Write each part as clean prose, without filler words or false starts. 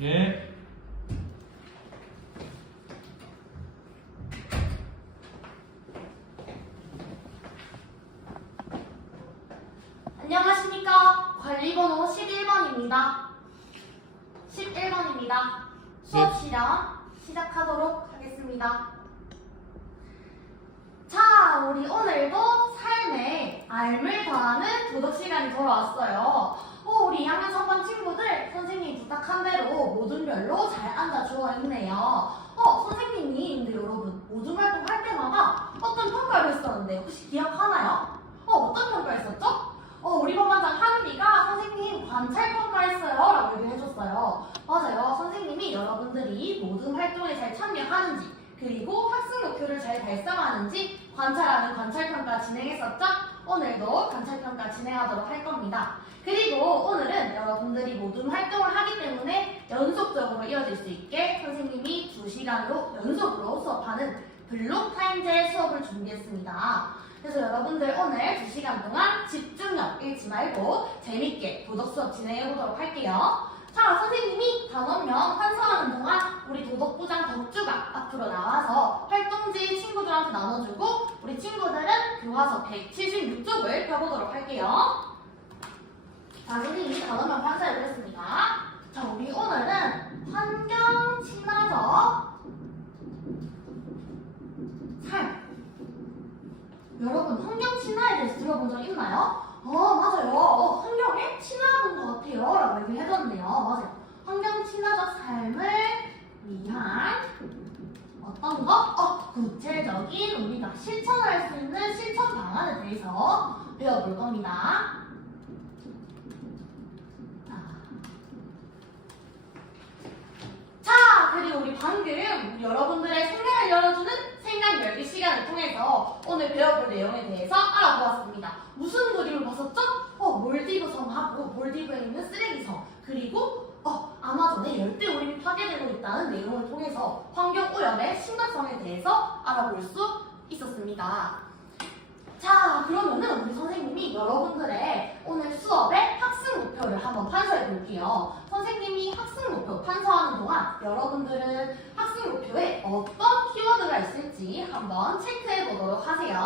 예. 안녕하십니까. 관리번호 11번입니다. 11번입니다. 수업 시간 시작하도록 하겠습니다. 자, 우리 오늘도 삶에 알을 더하는 도덕 시간이 돌아왔어요. 우리 2학년 3반 친구들 선생님이 부탁한 대로 모든 별로 잘 앉아 주어 있네요. 선생님이 근데 여러분 모든 활동 할 때마다 어떤 평가를 했었는데 혹시 기억하나요? 어떤 평가 했었죠? 우리 반반장 하늘이가 선생님 관찰 평가했어요 라고 얘기를 해줬어요. 맞아요. 선생님이 여러분들이 모든 활동에 잘 참여하는지 그리고 학습 목표를 잘 달성하는지 관찰하는 관찰평가 진행했었죠? 오늘도 관찰평가 진행하도록 할 겁니다. 그리고 오늘은 여러분들이 모든 활동을 하기 때문에 연속적으로 이어질 수 있게 선생님이 2시간으로 연속으로 수업하는 블록 타임제 수업을 준비했습니다. 그래서 여러분들 오늘 2시간 동안 집중력 잃지 말고 재밌게 도덕 수업 진행해 보도록 할게요. 자, 선생님이 단원명 환성하는 동안 우리 도덕부장 덕주가 앞으로 나와서 활동지 친구들한테 나눠주고 우리 친구들은 교과서 176쪽을 펴보도록 할게요. 자, 선생님이 단원명 환사를 했습니다. 자, 우리 오늘은 환경 친화적 삶. 여러분, 환경 친화에 대해서 들어본 적 있나요? 맞아요. 환경에 친화한 것 같아요. 라고 얘기를 해줬네요. 맞아요. 환경 친화적 삶을 위한 어떤 것? 구체적인 우리가 실천할 수 있는 실천 방안에 대해서 배워볼 겁니다. 자, 그리고 우리 방금 여러분들의 생각을 열어주는 생각 열기 시간을 통해서 오늘 배워볼 내용에 대해서 알아보았습니다. 무슨 그림을 봤었죠? 몰디브 섬하고 몰디브에 있는 쓰레기섬 그리고 아마존의 열대우림이 파괴되고 있다는 내용을 통해서 환경오염의 심각성에 대해서 알아볼 수 있었습니다. 자, 그러면은 우리 선생님이 여러분들의 오늘 수업의 학습 목표를 한번 판서해 볼게요. 선생님이 학습 목표 판서하는 동안 여러분들은 학습 목표에 어떤 키워드가 있을지 한번 체크해 보도록 하세요.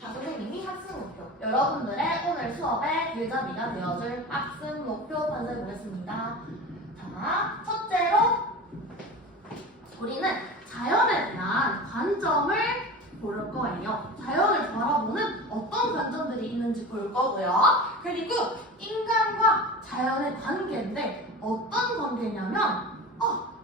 자, 선생님이 학습 목표. 여러분들의 오늘 수업의 길잡이가 되어줄 학습 목표 판서해 보겠습니다. 자, 첫째로 우리는 자연에 대한 관점을 볼 거예요. 자연을 바라보는 어떤 관점들이 있는지 볼 거고요. 그리고 인간과 자연의 관계인데 어떤 관계냐면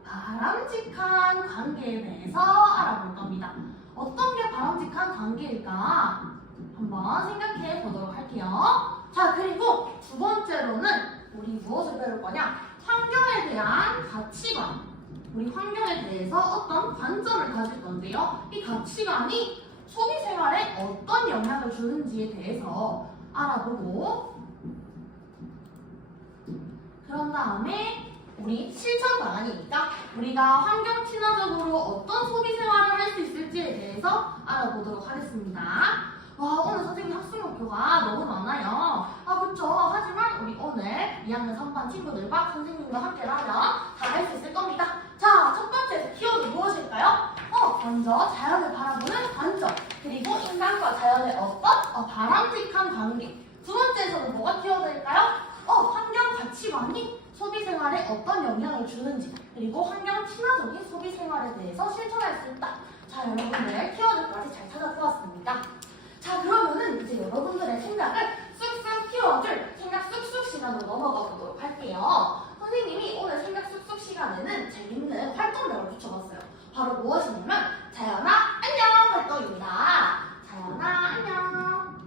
바람직한 관계에 대해서 알아볼 겁니다. 어떤 게 바람직한 관계일까? 한번 생각해 보도록 할게요. 자, 그리고 두 번째로는 우리 무엇을 배울 거냐? 환경에 대한 가치관. 우리 환경에 대해서 어떤 관점을 가질 건데요. 이 가치관이 소비 생활에 어떤 영향을 주는지에 대해서 알아보고 그런 다음에 우리 실천 방안이니까 우리가 환경 친화적으로 어떤 소비 생활을 할 수 있을지에 대해서 알아보도록 하겠습니다. 오늘 선생님 학습 목표가 너무 많아요. 그쵸? 하지만 우리 오늘 2학년 3반 친구들과 선생님과 함께라면 다 할 수 있을 겁니다. 자, 첫 번째 키워드 무엇일까요? 먼저 자연을 바라보는 관점, 그리고 인간과 자연의 어떤 바람직한 관계. 두 번째에서는 뭐가 키워드일까요? 환경 가치관이 소비 생활에 어떤 영향을 주는지, 그리고 환경 친화적인 소비 생활에 대해서 실천할 수 있다. 자, 여러분들 키워드까지 잘 찾아보았습니다. 자, 그러면은 이제 여러분들의 생각을 쑥쑥 키워줄 생각 쑥쑥 시간으로 넘어가 보도록 할게요. 선생님이 오늘 생각 쑥쑥 시간에는 재밌는 활동명을 붙여봤어요. 바로 무엇이냐면 자연아 안녕 활동입니다. 자연아 안녕.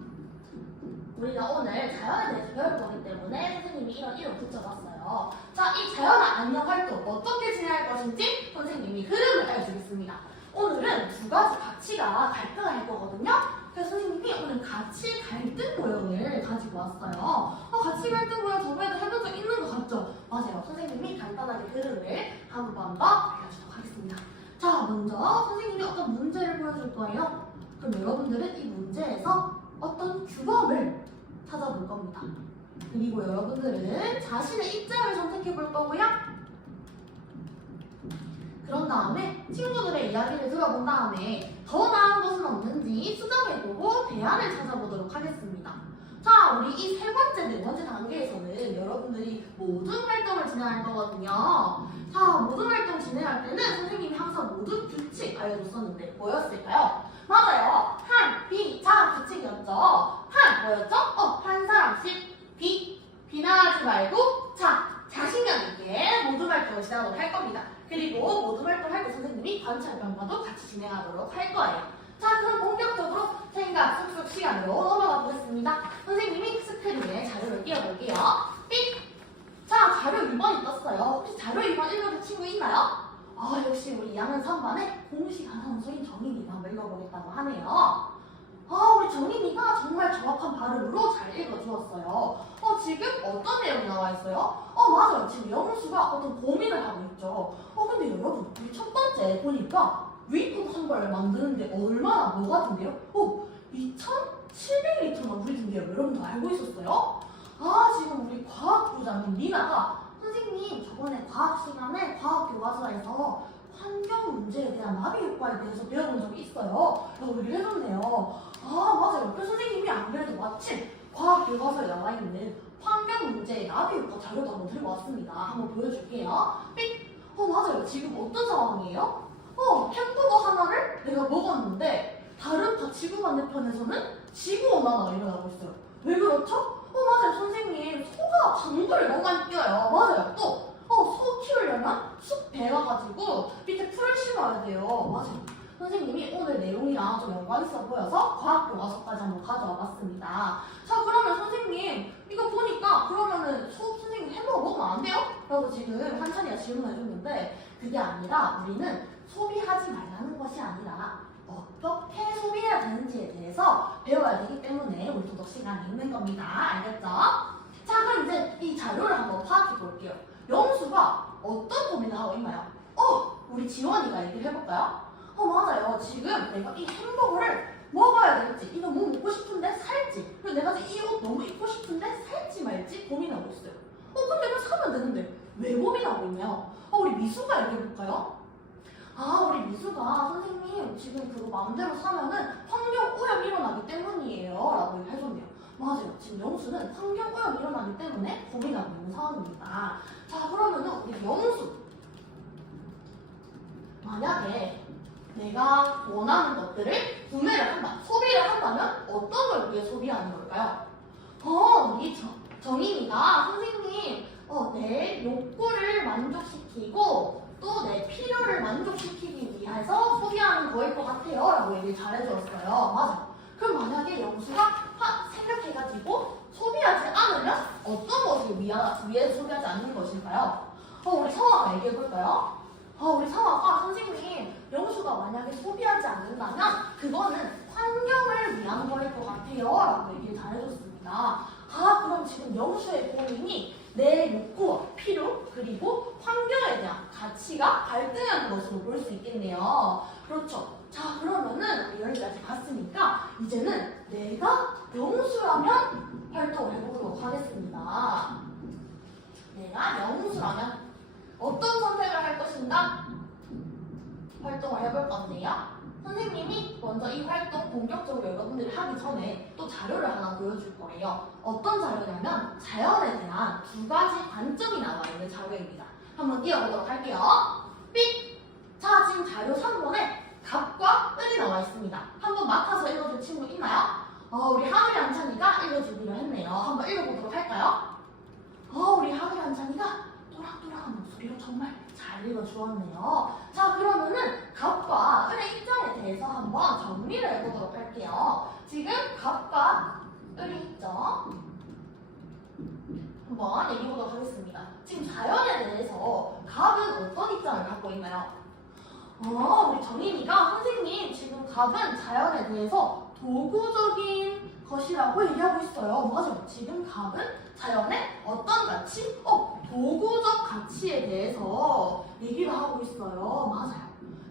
우리가 오늘 자연에 대해서 배울 거기 때문에 선생님이 이런 이름 붙여봤어요. 자, 이 자연아 안녕 활동 어떻게 진행할 것인지 선생님이 흐름을 알려주겠습니다. 오늘은 두 가지 가치가 갈등을 할 거거든요. 그래서 선생님이 오늘 가치 갈등 모형을 가지고 왔어요. 가치 갈등 모형 저번에도 해본 적 있는 것 같죠? 맞아요. 선생님이 간단하게 흐름을 한 번 더 알려주도록 하겠습니다. 자, 먼저 선생님이 어떤 문제를 보여줄 거예요. 그럼 여러분들은 이 문제에서 어떤 규범을 찾아볼 겁니다. 그리고 여러분들은 자신의 입장을 선택해 볼 거고요. 그런 다음에 친구들의 이야기를 들어본 다음에 더 나은 것은 없는지 수정해보고 대안을 찾아보도록 하겠습니다. 자, 우리 이 세 번째, 네 번째 단계에서는 여러분들이 모든 활동을 진행할 거거든요. 자, 모든 활동 진행할 때는 선생님이 항상 모든 규칙 알려줬었는데 뭐였을까요? 맞아요. 한, 비, 자 규칙이었죠. 한, 뭐였죠? 한 사람씩 비난하지 말고 자신감 있게 모든 활동을 진행하도록 할 겁니다. 그리고 모든 활동할 때 선생님이 관찰평가도 같이 진행하도록 할 거예요. 자, 그럼 본격적으로 생각 습득 시간으로 넘어가 보겠습니다. 선생님이 스크린에 자료를 띄워볼게요. 삑! 자, 자료 2번이 떴어요. 혹시 자료 2번 읽어줄 친구 있나요? 역시 우리 2학년 3반의 공식 아나운서인 정인이가 한번 읽어보겠다고 하네요. 우리 정인이가 정말 정확한 발음으로 잘 읽어주었어요. 지금 어떤 내용이 나와 있어요? 맞아요. 지금 영수가 어떤 고민을 하고 있죠. 근데 여러분, 우리 첫 번째 보니까 윗국 선발을 만드는데 얼마나 뭐가 든대요? 2,700리터나 물이 든대요. 여러분도 알고 있었어요? 지금 우리 과학부장인 미나가 선생님 저번에 과학 시간에 과학 교과서에서 환경 문제에 대한 나비 효과에 대해서 배워본 적이 있어요. 라고 얘기를 해줬네요. 맞아요. 그래서 선생님이 안 그래도 마침 과학 교과서에 나와 있는 환경 문제의 나비 효과 자료도 한번 들고 왔습니다. 한번 보여줄게요. 삑! 맞아요. 지금 어떤 상황이에요? 햄버거 하나를 내가 먹었는데 다른 지구 반대편에서는 지구온난화가 일어나고 있어요. 왜 그렇죠? 맞아요. 선생님, 소가 방구를 너무 많이 끼워요. 맞아요. 또, 소 키우려면 숲 베어가지고 밑에 풀을 심어야 돼요. 맞아요. 선생님이 오늘 내용이랑 좀 연관 있어 보여서 과학 교과서까지 한번 가져와 봤습니다. 자, 그러면 선생님, 이거 보니까 그러면은 선생님 햄버거 먹으면 안 돼요? 라고 지금 한찬이가 질문해 줬는데 그게 아니라 우리는 소비하지 말라는 것이 아니라 어떻게 소비해야 되는지에 대해서 배워야 되기 때문에 우리 도덕 시간이 있는 겁니다. 알겠죠? 자, 그럼 이제 이 자료를 한번 파악해 볼게요. 영수가 어떤 고민을 하고 있나요? 우리 지원이가 얘기를 해볼까요? 맞아요. 지금 내가 이 햄버거를 먹어야 될지, 이거 뭐 먹고 싶은데 살지, 그리고 내가 이 옷 너무 입고 싶은데 살지 말지 고민하고 있어요. 근데 이거 사면 되는데 왜 고민하고 있나요? 우리 미수가 얘기해볼까요? 우리 미수가 선생님 지금 그거 마음대로 사면은 환경 오염 일어나기 때문이에요 라고 해줬네요. 맞아요. 지금 영수는 환경 오염 일어나기 때문에 고민하고 있는 상황입니다. 자, 그러면은 우리 영수, 만약에 내가 원하는 것들을 구매를 한다, 소비를 한다면 어떤 걸 위해 소비하는 걸까요? 우리 정인이가 선생님 내 욕구를 만족시키고 또 내 필요를 만족시키기 위해서 소비하는 거일 것 같아요 라고 얘기를 잘해주었어요. 맞아. 그럼 만약에 영수가 생각해가지고 소비하지 않으면 어떤 것을 위해 소비하지 않는 것일까요? 우리 성화가 얘기해볼까요? 우리 성화가 선생님, 영수가 만약에 소비하지 않는다면 그거는 환경을 위한 거일 것 같아요 라고 얘기를 잘해줬습니다. 그럼 지금 영수의 고민이 내 욕구와 필요 그리고 환경에 대한 가치가 갈등하는 것으로 볼 수 있겠네요. 그렇죠. 자, 그러면은 여기까지 봤으니까 이제는 내가 영수라면 활동을 해보도록 하겠습니다. 내가 영수라면 어떤 선택을 할 것인가? 활동을 해볼 건데요. 선생님이 먼저 이 활동 본격적으로 여러분들이 하기 전에 또 자료를 하나 보여줄 거예요. 어떤 자료냐면 자연에 대한 두 가지 관점이 나와 있는 자료입니다. 한번 띄워보도록 할게요. 삑! 자, 지금 자료 3번에 갑과 을이 나와 있습니다. 한번 맡아서 읽어줄 친구 있나요? 우리 하은이 한찬이가 읽어주기로 했네요. 한번 읽어보도록 할까요? 우리 하은이 한찬이가 또락또락한 목소리로 정말 잘 읽어주었네요. 자, 그러면은 갑과 을의 입장에 대해서 한번 정리를 해보도록 할게요. 지금 갑과 을이 있죠? 한번 얘기해보도록 하겠습니다. 지금 자연에 대해서 갑은 어떤 입장을 갖고 있나요? 우리 정인이가 선생님 지금 갑은 자연에 대해서 도구적인 것이라고 얘기하고 있어요. 맞아요. 지금 갑은 자연의 어떤 가치? 도구적 가치에 대해서 얘기를 하고 있어요. 맞아요.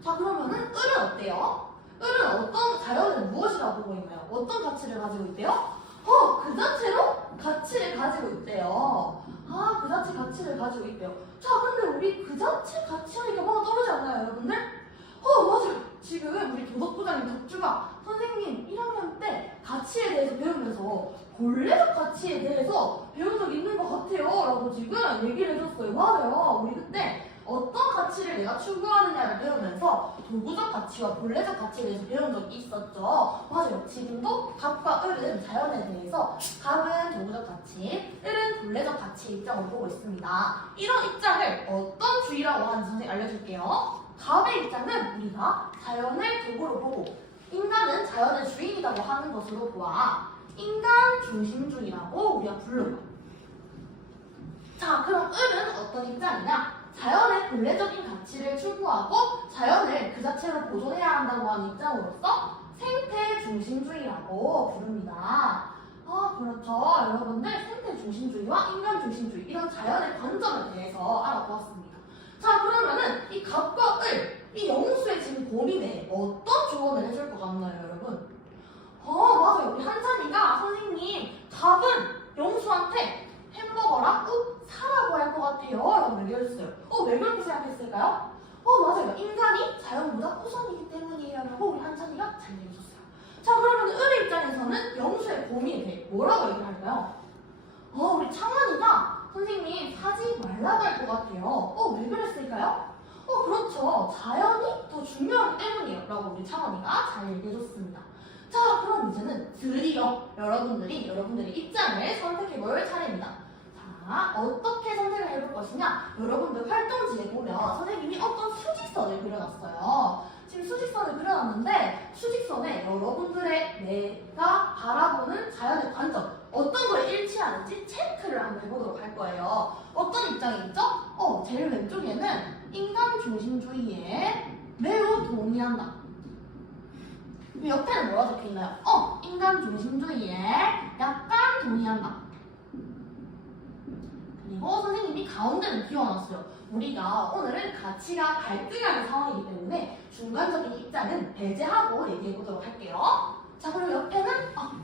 자, 그러면은 을은 어때요? 을은 어떤 자연을 무엇이라고 보고 있나요? 어떤 가치를 가지고 있대요? 그 자체로 가치를 가지고 있대요. 그 자체 가치를 가지고 있대요. 자, 근데 우리 그 자체 가치하니까 뭐가 떠오르지 않나요, 여러분들? 맞아요. 지금 우리 도덕부장님 덕주가 선생님 1학년 때 가치에 대해서 배우면서 본래적 가치에 대해서 배운 적 있는 것 같아요 라고 지금 얘기를 해줬어요. 맞아요. 우리 그때 어떤 가치를 내가 추구하느냐를 배우면서 도구적 가치와 본래적 가치에 대해서 배운 적이 있었죠. 맞아요. 지금도 갑과 을은 자연에 대해서 갑은 도구적 가치, 을은 본래적 가치 입장을 보고 있습니다. 이런 입장을 어떤 주의라고 하는지 선생님 알려줄게요. 갑의 입장은 우리가 자연을 도구로 보고 인간은 자연의 주인이라고 하는 것으로 보아 인간 중심주의라고 우리가 불러요. 자, 그럼 을은 어떤 입장이냐? 자연의 본래적인 가치를 추구하고 자연을 그 자체로 보존해야 한다고 하는 입장으로서 생태 중심주의라고 부릅니다. 그렇죠. 여러분들 생태 중심주의와 인간 중심주의 이런 자연의 관점에 대해서 알아보았습니다. 자, 그러면은 이 갑과 을, 이 영수의 지금 고민에 어떤 조언을 해줄 것 같나요, 여러분? 맞아요. 우리 한찬이가 선생님, 갑은 영수한테 햄버거랑 꼭 사라고 할 것 같아요 라고 얘기해줬어요. 왜 그렇게 생각했을까요? 맞아요. 인간이 자연보다 우선이기 때문이에요 라고 우리 한찬이가 잘 얘기해줬어요. 자, 그러면 을의 입장에서는 영수의 고민에 대해 뭐라고 얘기를 할까요? 우리 창원이가 선생님 사지 말라고 할 것 같아요. 왜 그랬을까요? 그렇죠. 자연이 더 중요하기 때문이에요 라고 우리 창원이가 잘 얘기해줬습니다. 자, 그럼 이제는 드디어 여러분들의 입장을 선택해볼 차례입니다. 자, 어떻게 선택을 해볼 것이냐? 여러분들 활동지에 보면 선생님이 어떤 수직선을 그려놨어요. 지금 수직선을 그려놨는데 수직선에 여러분들의 내가 바라보는 자연의 관점 어떤 거에 일치하는지 체크를 한번 해보도록 할 거예요. 어떤 입장이 있죠? 제일 왼쪽에는 인간 중심주의에 매우 동의한다. 옆에는 뭐가 적혀있나요? 인간 중심주의에 약간 동의한다. 그리고 선생님이 가운데는 비워놨어요. 우리가 오늘은 가치가 갈등하는 상황이기 때문에 중간적인 입장은 배제하고 얘기해보도록 할게요. 자, 그리고 옆에는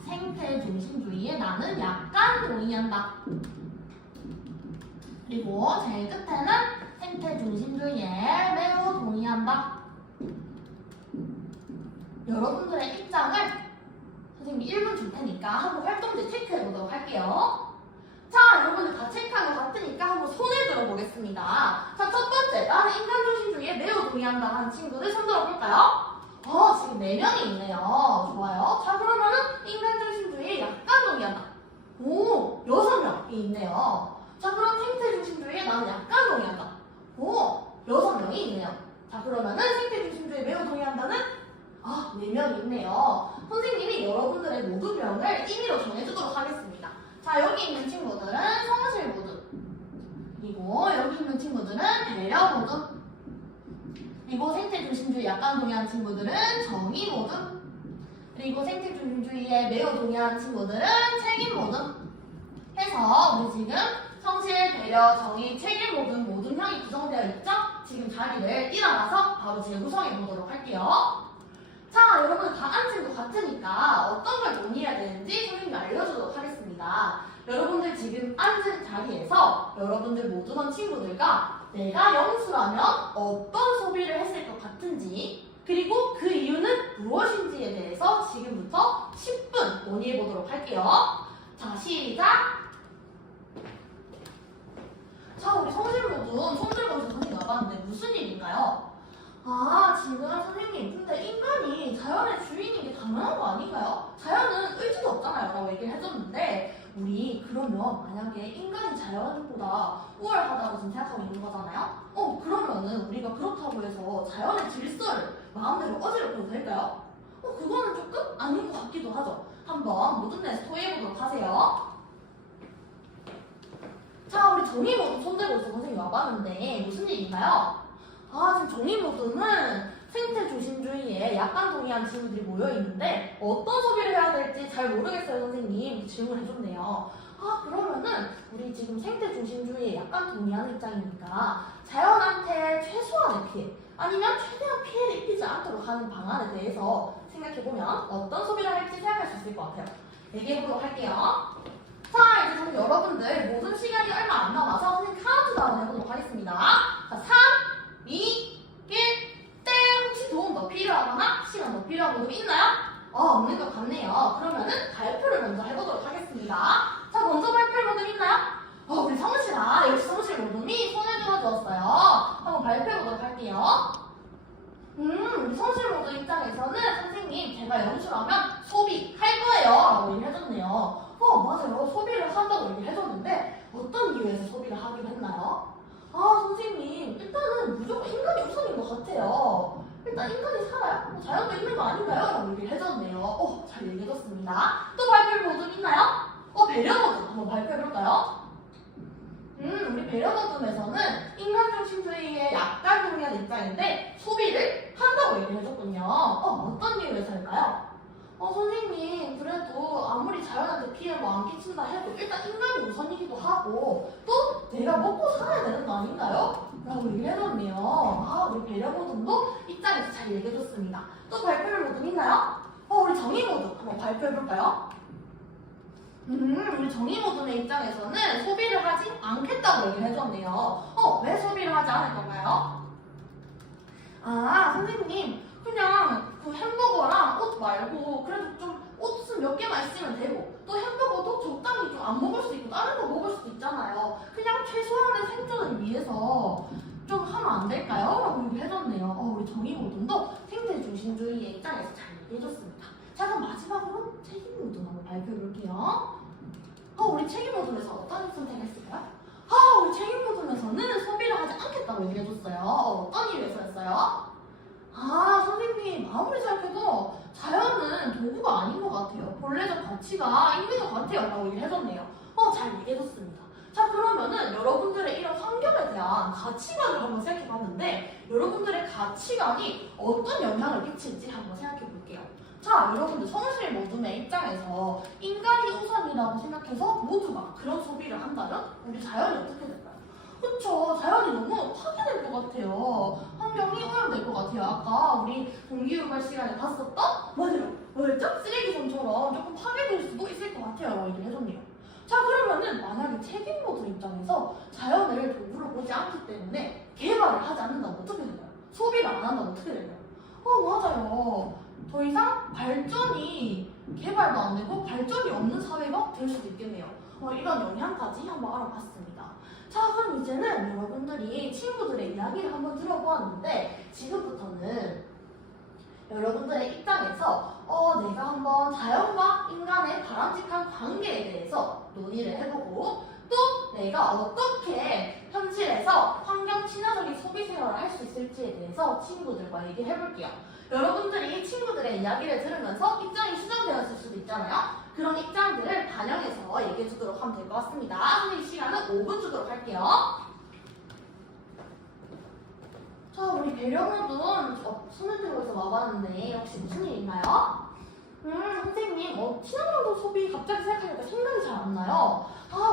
생태 중심주의에 나는 약간 동의한다. 그리고 제일 끝에는 생태 중심주의에 매우 동의한다. 여러분들의 입장을 선생님이 1분 줄 테니까 한번 활동지 체크해 보도록 할게요. 자, 여러분들 다 체크한 것 같으니까 한번 손을 들어보겠습니다. 자, 첫 번째, 나는 인간 중심주의에 매우 동의한다 하는 친구들 손 들어볼까요? 지금 4명이 있네요. 좋아요. 자, 그러면은 인간 중심주의에 약간 동의한다. 6명이 있네요. 자, 그럼 생태 중심주의에 나는 약간 동의한다. 6명이 있네요. 자, 그러면은 생태 중심주의에 매우 동의한다는 4명이 있네요. 선생님이 여러분들의 모두 명을 임의로 정해주도록 하겠습니다. 자, 여기 있는 친구들은 성실 모드, 그리고 여기 있는 친구들은 배려 모드, 그리고 생태 중심주의 약간 동의한 친구들은 정의 모드, 그리고 생태 중심주의에 매우 동의한 친구들은 책임 모드 해서 우리 지금 성실, 배려, 정의, 책임 모든 형이 구성되어 있죠? 지금 자리를 일어나서 바로 재구성해 보도록 할게요. 자, 여러분 다 앉은 것 같으니까 어떤 걸 논의해야 되는지 선생님이 알려주도록 하겠습니다. 여러분들 지금 앉은 자리에서 여러분들 모든 친구들과 내가 영수라면 어떤 소비를 했을 것 같은지 그리고 그 이유는 무엇인지에 대해서 지금부터 10분 논의해 보도록 할게요. 자, 시작! 자, 우리 성실 모두 손 들고 선생님 와봤는데 무슨 일인가요? 지금 선생님, 근데 인간이 자연의 주인인 게 당연한 거 아닌가요? 자연은 의지도 없잖아요 라고 얘기를 해줬는데 우리 그러면 만약에 인간이 자연보다 우월하다고 지금 생각하고 있는 거잖아요? 그러면은 우리가 그렇다고 해서 자연의 질서를 마음대로 어지럽혀도 될까요? 그거는 조금 아닌 것 같기도 하죠. 한번 모든 데 토의해보도록 하세요. 자, 우리 정의 모두 손들고 있어 선생님 와봤는데 무슨 일인가요? 지금 정의 모두는 생태 중심주의에 약간 동의한 친구들이 모여있는데 어떤 소비를 해야 될지 잘 모르겠어요 선생님 질문해줬네요. 그러면은 우리 지금 생태 중심주의에 약간 동의하는 입장이니까 자연한테 최소한의 피해 아니면 최대한 피해를 입히지 않도록 하는 방안에 대해서 생각해보면 어떤 소비를 할지 생각할 수 있을 것 같아요. 얘기해보도록 할게요. 자, 이제 저는 여러분들 모든 시간이 얼마 안 남아서 선생님 카운트다운 해보도록 하겠습니다. 자, 3, 2, 1, 땡! 혹시 도움 더 필요하거나 시간 더 필요한 분들 있나요? 없는 것 같네요. 그러면은 발표를 먼저 해보도록 하겠습니다. 자, 먼저 발표할 분들 있나요? 우리 성실아, 역시 성실 모둠이 손을 들어주었어요. 한번 발표해보도록 할게요. 우리 성실 모둠 입장에서는 선생님, 제가 연수하면 소비할 거예요. 라고 얘기해줬네요. 맞아요. 소비를 한다고 얘기해줬는데 어떤 이유에서 소비를 하기로 했나요? 선생님, 일단은 무조건 인간이 우선인 것 같아요. 일단 인간이 살아요? 자연도 있는 거 아닌가요? 라고 얘기를 해줬네요. 잘 얘기해줬습니다. 또 발표할 모둠 있나요? 배려 모둠 한번 발표해볼까요? 우리 배려 모둠에서는 인간 중심주의에 약간 동의한 입장인데 소비를 한다고 얘기를 해줬군요. 어떤 이유에서일까요? 선생님, 그래도 아무리 자연한테 피해 안 끼친다 해도 일단 인간이 우선이기도 하고 또 내가 먹고 살아야 되는 거 아닌가요? 라고 얘기를 해줬네요. 우리 배려 모둠도 입장에서 잘 얘기해줬습니다. 또 발표할 모둠 있나요? 우리 정의 모둠 한번 발표해볼까요? 우리 정의 모둠의 입장에서는 소비를 하지 않겠다고 얘기를 해줬네요. 왜 소비를 하지 않을 건가요? 선생님, 그냥 그 햄버거랑 옷 말고 그래도 좀 옷은 몇 개만 있으면 되고 또 햄버거도 적당히 좀 안 먹을 수 있고 다른 거 먹을 수도 있잖아요. 그냥 최소한의 생존을 위해서 좀 하면 안 될까요? 라고 얘기해줬네요. 우리 정의 모둠도 생태 중심주의의 입장에서 잘 얘기해줬습니다. 자, 그럼 마지막으로 책임 모둠 한번 발표해볼게요. 우리 책임 모둠에서 어떤 선택을 했을까요? 우리 책임 모둠에서는 소비를 하지 않겠다고 얘기해줬어요. 어떤 이유에서였어요? 선생님, 아무리 생각해도 자연은 도구가 아닌 것 같아요. 본래적 가치가 있는 것 같아요. 라고 얘기해줬네요. 잘 얘기해줬습니다. 자, 그러면은 여러분들의 이런 환경에 대한 가치관을 한번 생각해봤는데 여러분들의 가치관이 어떤 영향을 끼칠지 한번 생각해볼게요. 자, 여러분들 성실 모둠의 입장에서 인간이 우선이라고 생각해서 모두가 그런 소비를 한다면 우리 자연이 어떻게 될까요? 그쵸, 자연이 너무 파괴될 것 같아요. 환경이 오염될 것 같아요. 아까 우리 동기유발 시간에 봤었던 맞아요. 뭐였죠? 쓰레기통처럼 조금 파괴될 수도 있을 것 같아요. 얘기를 해줬네요. 자, 그러면은 만약에 책임 모둠 입장에서 자연을 도구로 보지 않기 때문에 개발을 하지 않는다면 어떻게 될까요? 소비를 안 한다면 어떻게 될까요? 맞아요. 더 이상 발전이 개발도 안 되고 발전이 없는 사회가 될 수도 있겠네요. 이런 영향까지 한번 알아봤습니다. 자, 그럼 이제는 여러분들이 친구들의 이야기를 한번 들어보았는데 지금부터는 여러분들의 입장에서 내가 한번 자연과 인간의 바람직한 관계에 대해서 논의를 해보고 또 내가 어떻게 현실에서 환경 친화적인 소비 생활을 할 수 있을지에 대해서 친구들과 얘기해볼게요. 여러분들이 친구들의 이야기를 들으면서 입장이 수정되었을 수도 있잖아요. 그런 입장들을 반영해서 얘기해 주도록 하면 될 것 같습니다. 선생님 시간은 5분 주도록 할게요. 자, 우리 배려모둠 손을 들고 있어 와봤는데 혹시 무슨 일 있나요? 선생님, 친환경도 소비 갑자기 생각하니까 생각이 잘 안 나요.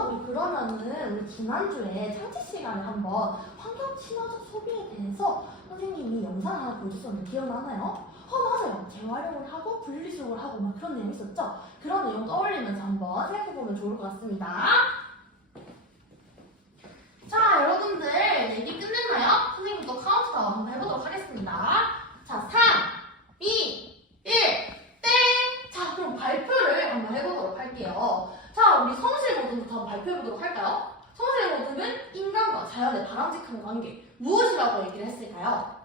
우리 그러면은 우리 지난주에 창치 시간에 한번 환경 친화적 소비에 대해서 선생님이 영상 하나 보여주셨는데 기억나나요? 맞아요. 재활용을 하고 분리수거를 하고 막 그런 내용 있었죠? 그런 내용 떠올리면서 한번 생각해보면 좋을 것 같습니다. 자, 여러분들 얘기 끝냈나요? 선생님 또 카운트다운 한번 해보도록 하겠습니다. 자, 3, 2, 1, 땡! 자, 그럼 발표를 한번 해보도록 할게요. 자, 우리 성실 모둠부터 한번 발표해보도록 할까요? 성실 모둠은 인간과 자연의 바람직한 관계, 무엇이라고 얘기를 했을까요?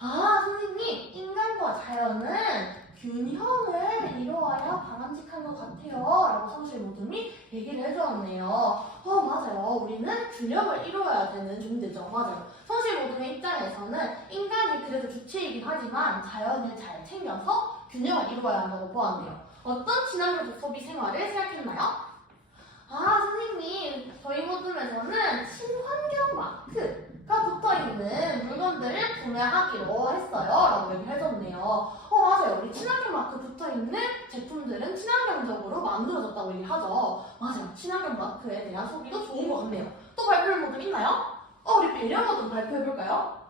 선생님, 인간과 자연은 균형을 이루어야 바람직한 것 같아요. 라고 성실 모둠이 얘기를 해주었네요. 맞아요. 우리는 균형을 이루어야 되는 존재죠. 맞아요. 성실 모둠의 입장에서는 인간이 그래도 주체이긴 하지만 자연을 잘 챙겨서 균형을 이루어야 한다고 보았네요. 어떤 친환경 소비 생활을 생각했나요? 선생님, 저희 모둠에서는 친환경 마크가 붙어있는 물건들을 구매하기로 했어요. 라고 얘기를 해줬네요. 맞아요. 우리 친환경 마크 붙어있는 제품들은 친환경적으로 만들어졌다고 얘기하죠. 맞아요. 친환경 마크에 대한 소비도 좋은 것 같네요. 또 발표할 모둠 있나요? 우리 배려 모둠 발표해볼까요?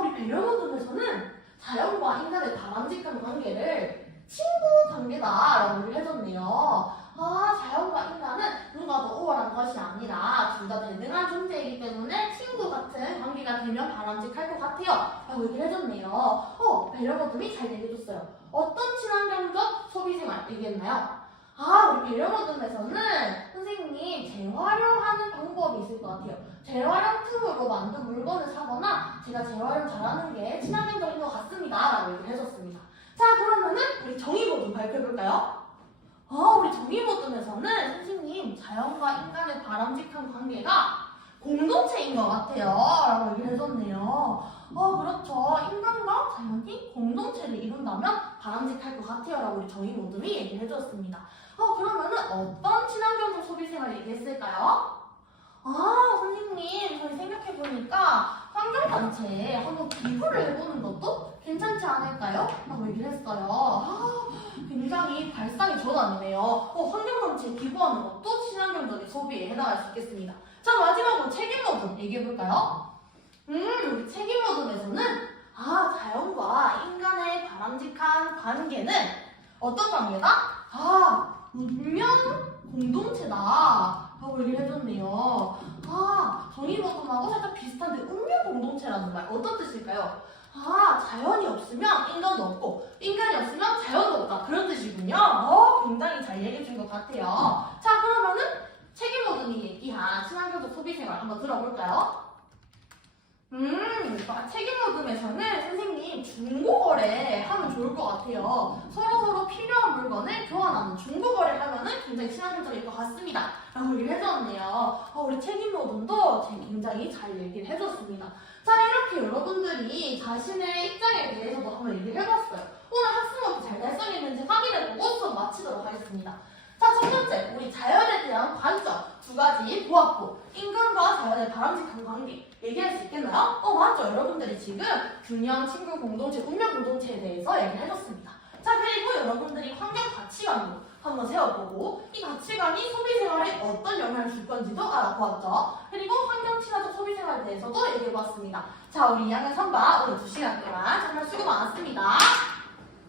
우리 배려 모둠에서는 자연과 인간의 바람직한 관계를 친구 관계다라고 얘기를 해줬네요. 자연과 인간은 누가 친하다는 것이 아니라 둘 다 대등한 존재이기 때문에 친구 같은 관계가 되면 바람직할 것 같아요. 라고 얘기를 해줬네요. 배려모듬이 잘 얘기해줬어요. 어떤 친환경적 소비생활 얘기했나요? 우리 배려모듬에서는 선생님 재활용하는 방법이 있을 것 같아요. 재활용 틈으로 만든 물건을 사거나 제가 재활용 잘하는 게 친환경적인 것 같습니다. 라고 얘기를 해줬습니다. 자, 그러면은 우리 정의모듬 발표해볼까요? 우리 정의모듬에서는 선생님 자연과 인간의 바람직한 관계가 공동체인 것 같아요. 라고 얘기를 해줬네요. 그렇죠. 인간과 자연이 공동체를 이룬다면 바람직할 것 같아요. 라고 우리 정의모듬이 얘기를 해줬습니다. 그러면은 어떤 친환경적 소비생활을 얘기했을까요? 선생님, 저희 생각해보니까 환경단체에 한번 기부를 해보는 것도 괜찮지 않을까요? 라고 얘기를 했어요. 굉장히 발상이 전환이네요. 환경단체에 기부하는 것도 친환경적인 소비에 해당할 수 있겠습니다. 자, 마지막으로 책임모듬 얘기해볼까요? 우리 책임모듬에서는 자연과 인간의 바람직한 관계는 어떤 관계다? 운명 공동체다 라고 얘기를 해줬네요. 정의모듬하고 살짝 비슷한데 운명 공동체라는 말 어떤 뜻일까요? 자연이 없으면 인간도 없고 인간이 없으면 자연도 없다 그런 뜻이군요. 굉장히 잘 얘기해준 것 같아요. 자, 그러면은 책임모듬이 얘기한 친환경적 소비생활 한번 들어볼까요? 책임모듬에서는 선생님 중고거래 하면 좋을 것 같아요. 서로 필요한 물건을 교환하는 중고거래 하면은 굉장히 친환경적일 것 같습니다. 라고 얘기를 해줬네요. 우리 책임모듬도 굉장히 잘 얘기를 해줬습니다. 자, 이렇게 여러분들이 자신의 입장에 대해서도 한번 얘기를 해봤어요. 오늘 학습모드 잘 달성했는지 확인해보고 수업 마치도록 하겠습니다. 자, 첫 번째, 우리 자연에 대한 관점 두 가지 보았고 인간과 자연의 바람직한 관계 얘기할 수 있겠나요? 맞죠. 여러분들이 지금 균형, 친구 공동체, 운명 공동체에 대해서 얘기를 해줬습니다. 자, 그리고 여러분들이 환경 가치관도 한번 세워보고 이 가치관이 소비생활에 어떤 영향을 줄 건지도 알아보았죠. 그리고 환경 친화적 소비생활에 대해서도 얘기해보았습니다. 자, 우리 2학년 3반 오늘 2시간 동안 정말 수고 많았습니다.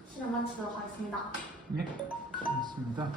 시간 마치도록 하겠습니다. 네, 고맙습니다.